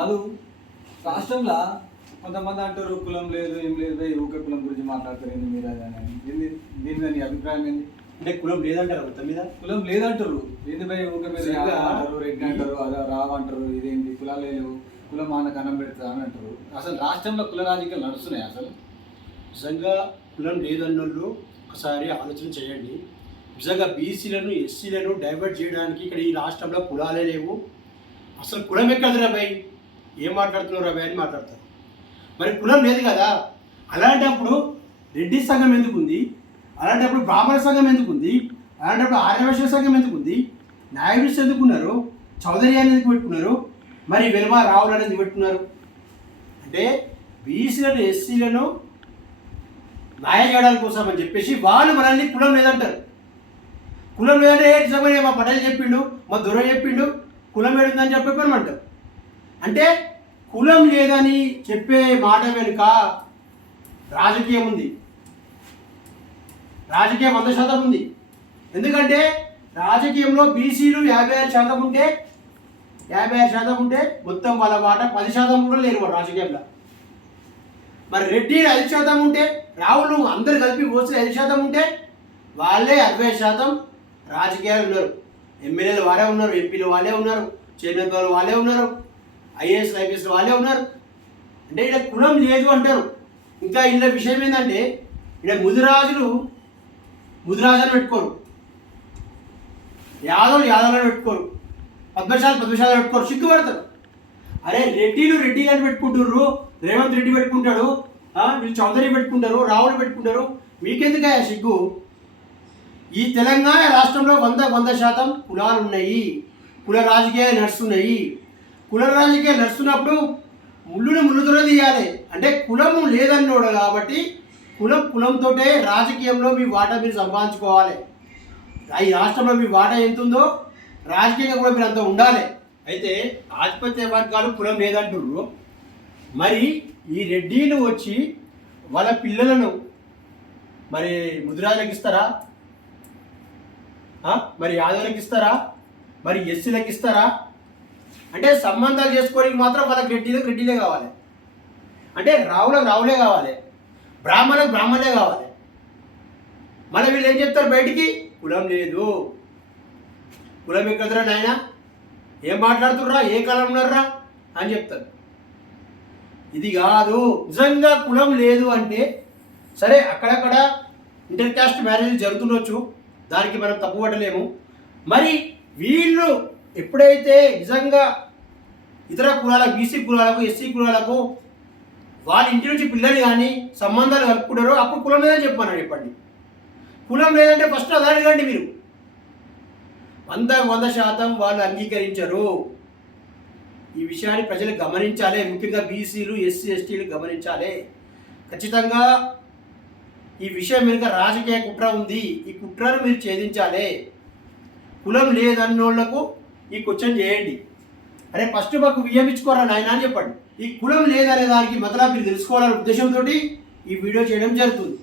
మధు రాష్ట్రంలో కొంతమంది అంటారు కులం లేదు ఏం లేదు ఊకే కులం గురించి మాట్లాడతారు ఏంది మీరు దీని మీద నీ అభిప్రాయం ఏంది? అంటే కులం లేదంటారు మొత్తం మీద కులం లేదంటారు ఏంది భయ ఊకే మీద నిజంగా అంటారు రెడ్డి అంటారు అదే రావు అంటారు ఇదేంటి కులాలు లేవు కులం మానకు అన్నం పెడతా అని అంటారు. అసలు రాష్ట్రంలో కుల రాజకీయాలు నడుస్తున్నాయి అసలు? నిజంగా కులం లేదన్నోళ్ళు ఒకసారి ఆలోచన చేయండి. నిజంగా బీసీలను ఎస్సీలను డైవర్ట్ చేయడానికి ఇక్కడ ఈ రాష్ట్రంలో కులాలే లేవు. అసలు కులం ఎక్కడదురా భయ్, ఏం మాట్లాడుతున్నారు భయ్ అని మాట్లాడతారు. మరి కులం లేదు కదా, అలాంటప్పుడు రెడ్డి సంఘం ఎందుకుంది, అలాంటప్పుడు బ్రాహ్మణ సంఘం ఎందుకుంది, అలాంటప్పుడు ఆర్యవైశ్య సంఘం ఎందుకుంది, నాయుడు ఎందుకున్నారు, చౌదరి అనేది పెట్టుకున్నారు, మరి వెలుమ రావులు అనేది పెట్టుకున్నారు. అంటే బీసీలను ఎస్సీలను న్యాయ చేయడాల కోసం అని చెప్పేసి వాళ్ళు మనల్ని కులం లేదంటారు. కులం లేదంటే నిజంగా మా పటేల్ చెప్పిండు, మా దొర చెప్పిండు, కులం ఏడుందని చెప్పమంటారు. అంటే కులం లేదని చెప్పే మాట వెనుక రాజకీయం ఉంది, రాజకీయం 100% ఉంది. ఎందుకంటే రాజకీయంలో బీసీలు 56% ఉంటే 56% ఉంటే మొత్తం వాళ్ళ మాట 10% కూడా లేరు వాడు రాజకీయంలో. మరి రెడ్డి 5% ఉంటే రావులు అందరు కలిపి పోసి 5% ఉంటే వాళ్ళే 60% రాజకీయాలు ఉన్నారు. ఎమ్మెల్యేలు వాళ్ళే ఉన్నారు, ఎంపీలు వాళ్ళే ఉన్నారు, చైర్మన్ వాళ్ళు వాళ్ళే ఉన్నారు, ఐఏఎస్ ఐపీఎస్ వాళ్ళే ఉన్నారు. అంటే ఇక్కడ కులం లేదు అంటారు. ఇంకా ఇలా విషయం ఏంటంటే ఇక్కడ ముదిరాజులు ముదిరాజుని పెట్టుకోరు, యాదవులను పెట్టుకోరు, పద్మశాలు పెట్టుకోరు, సిగ్గుపడతారు. అరే రెడ్డిలు రెడ్డి అని పెట్టుకుంటుర్రు, రేవంత్ రెడ్డి పెట్టుకుంటాడు, వీళ్ళు చౌదరి పెట్టుకుంటారు, రావులు పెట్టుకుంటారు, మీకెందుకు సిగ్గు? ఈ తెలంగాణ రాష్ట్రంలో 100% కులాలు ఉన్నాయి, కుల రాజకీయాలు నడుస్తున్నాయి. కుల రాజకీయాలు నడుస్తున్నప్పుడు ముళ్ళుని ముళ్ళుతోనే తీయాలి. అంటే కులము లేదన్నోడు కాబట్టి కులంతో రాజకీయంలో మీ వాటా మీరు సంపాదించుకోవాలి. ఈ రాష్ట్రంలో మీ వాటా ఎంత ఉందో రాజకీయంగా కూడా మీరు అంత ఉండాలి. అయితే ఆధిపత్య వర్గాలు కులం లేదంటుర్రు. మరి ఈ రెడ్డిలు వచ్చి వాళ్ళ పిల్లలను మరి ముదిరాజులకు ఇస్తారా, మరి యాదవులకు ఇస్తారా, మరి ఎస్సీలకు ఇస్తారా? అంటే సంబంధాలు చేసుకోవడానికి మాత్రం వాళ్ళకి రెడ్డిలే కావాలి, అంటే రావులకు రావులే కావాలి, బ్రాహ్మణులకు బ్రాహ్మణులే కావాలి. మళ్ళీ వీళ్ళు ఏం చెప్తారు బయటికి, కులం లేదు. కులం ఎక్కడరా నాయన, ఏం మాట్లాడుతుర్రా, ఏ కాలం ఉన్నారా అని చెప్తారు. ఇది కాదు. నిజంగా కులం లేదు అంటే సరే అక్కడక్కడ ఇంటర్ కాస్ట్ మ్యారేజ్ జరుగుతుండొచ్చు, దానికి మనం తప్పుపట్టలేము. మరి వీళ్ళు ఎప్పుడైతే నిజంగా ఇతర కులాలకు, బీసీ కులాలకు, ఎస్సీ కులాలకు వాళ్ళ ఇంటి నుంచి పిల్లలు కానీ సంబంధాలు కలుపుకుంటారో అప్పుడు కులం లేదని చెప్పండి. కులం లేదంటే ఫస్ట్ అది అడగండి మీరు. 100% వాళ్ళు అంగీకరించరు. ఈ విషయాన్ని ప్రజలు గమనించాలి, ముఖ్యంగా బీసీలు ఎస్సీ ఎస్టీలు గమనించాలి. ఖచ్చితంగా ఈ విషయం వెనుక రాజకీయ కుట్ర ఉంది, ఈ కుట్రను మీరు ఛేదించాలి. కులం లేదన్నోళ్లకు ఈ క్వశ్చన్ చేయండి. అరే ఫస్ట్ మాకు బియ్యం ఇచ్చుకోరా నాయన అని చెప్పండి. ఈ కులం లేదనే దానికి మతలా మీరు తెలుసుకోవాలనే ఉద్దేశంతో ఈ వీడియో చేయడం జరుగుతుంది.